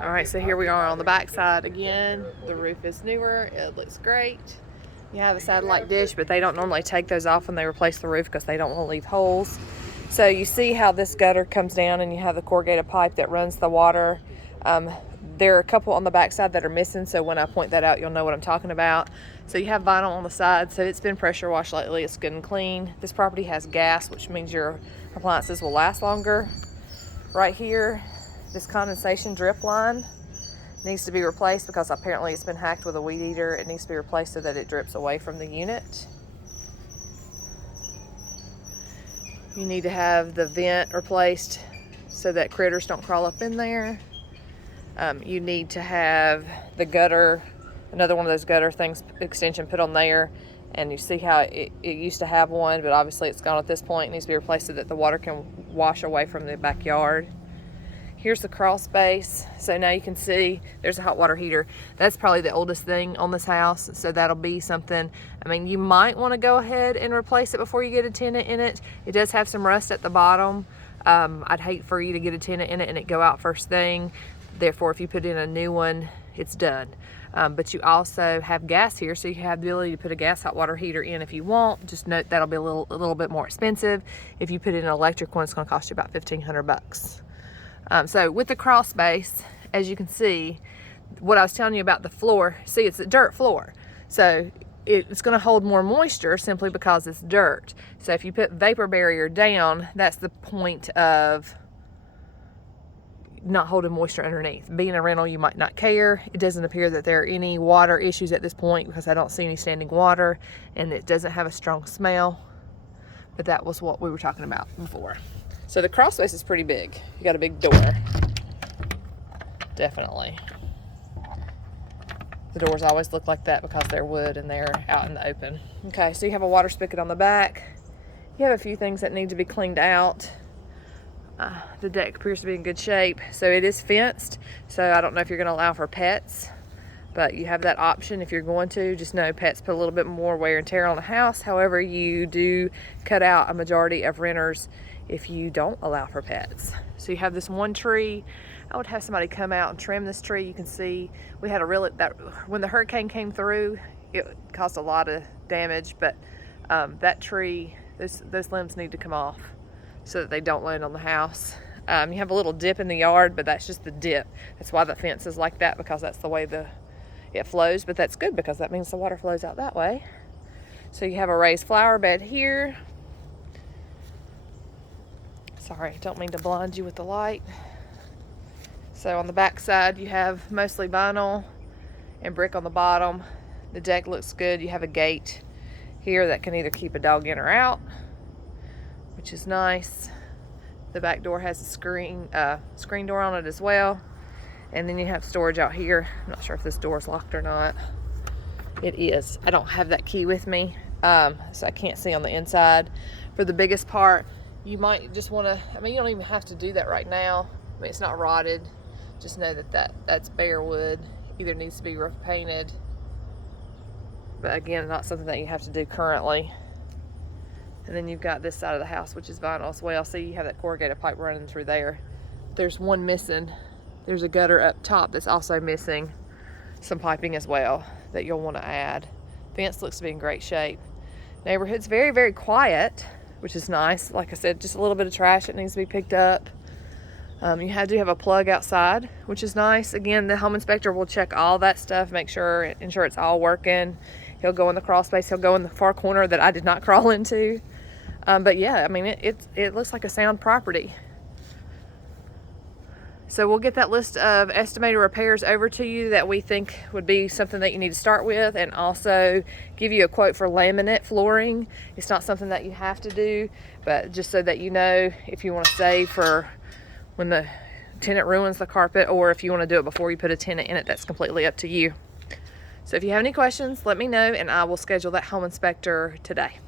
All right, so here we are on the back side again. The roof is newer, it looks great. You have a satellite dish, but they don't normally take those off when they replace the roof because they don't want to leave holes. So you see how this gutter comes down and you have the corrugated pipe that runs the water. There are a couple on the back side that are missing, so when I point that out, you'll know what I'm talking about. So you have vinyl on the side, so it's been pressure washed lately. It's good and clean. This property has gas, which means your appliances will last longer. Right here, this condensation drip line needs to be replaced because apparently it's been hacked with a weed eater. It needs to be replaced so that it drips away from the unit. You need to have the vent replaced so that critters don't crawl up in there. You need to have the gutter, another one of those gutter things, extension put on there. And you see how it used to have one, but obviously it's gone at this point. It needs to be replaced so that the water can wash away from the backyard. Here's the crawl space. So now you can see there's a hot water heater. That's probably the oldest thing on this house. So that'll be something, I mean, you might want to go ahead and replace it before you get a tenant in it. It does have some rust at the bottom. I'd hate for you to get a tenant in it and it go out first thing. Therefore, if you put in a new one, it's done. But you also have gas here, so you have the ability to put a gas hot water heater in if you want. Just note that'll be a little bit more expensive. If you put in an electric one, it's going to cost you about $1,500. So with the crawl space, as you can see, what I was telling you about the floor, see, it's a dirt floor. So it's going to hold more moisture simply because it's dirt. So if you put vapor barrier down, that's the point of not holding moisture underneath. Being a rental, you might not care. It doesn't appear that there are any water issues at this point because I don't see any standing water, and it doesn't have a strong smell. But that was what we were talking about before. So the crawl space is pretty big. You got a big door. Definitely. The doors always look like that because they're wood and they're out in the open. Okay, so you have a water spigot on the back. You have a few things that need to be cleaned out. The deck appears to be in good shape. So it is fenced. So I don't know if you're going to allow for pets, but you have that option if you're going to. Just know pets put a little bit more wear and tear on the house. However, you do cut out a majority of renters if you don't allow for pets. So you have this one tree. I would have somebody come out and trim this tree. You can see we had when the hurricane came through, it caused a lot of damage, but that tree, those limbs need to come off so that they don't land on the house. You have a little dip in the yard, but that's just the dip. That's why the fence is like that, because that's the way it flows, but that's good because that means the water flows out that way. So you have a raised flower bed here. Sorry, don't mean to blind you with the light. So on the back side, you have mostly vinyl and brick on the bottom. The deck looks good. You have a gate here that can either keep a dog in or out, which is nice. The back door has a screen door on it as well. And then you have storage out here. I'm not sure if this door is locked or not. It is. I don't have that key with me, so I can't see on the inside. For the biggest part, you might just want to, I mean, you don't even have to do that right now. I mean, it's not rotted. Just know that's bare wood. Either needs to be roof painted. But again, not something that you have to do currently. And then you've got this side of the house, which is vinyl as well. So you have that corrugated pipe running through there. There's one missing. There's a gutter up top that's also missing some piping as well that you'll want to add. Fence looks to be in great shape. Neighborhood's very, very quiet, which is nice. Like I said, just a little bit of trash that needs to be picked up. You do have a plug outside, which is nice. Again, the home inspector will check all that stuff, ensure it's all working. He'll go in the crawl space. He'll go in the far corner that I did not crawl into. But yeah, I mean, it looks like a sound property. So we'll get that list of estimated repairs over to you that we think would be something that you need to start with, and also give you a quote for laminate flooring. It's not something that you have to do, but just so that you know if you want to save for when the tenant ruins the carpet, or if you want to do it before you put a tenant in it, that's completely up to you. So if you have any questions, let me know and I will schedule that home inspector today.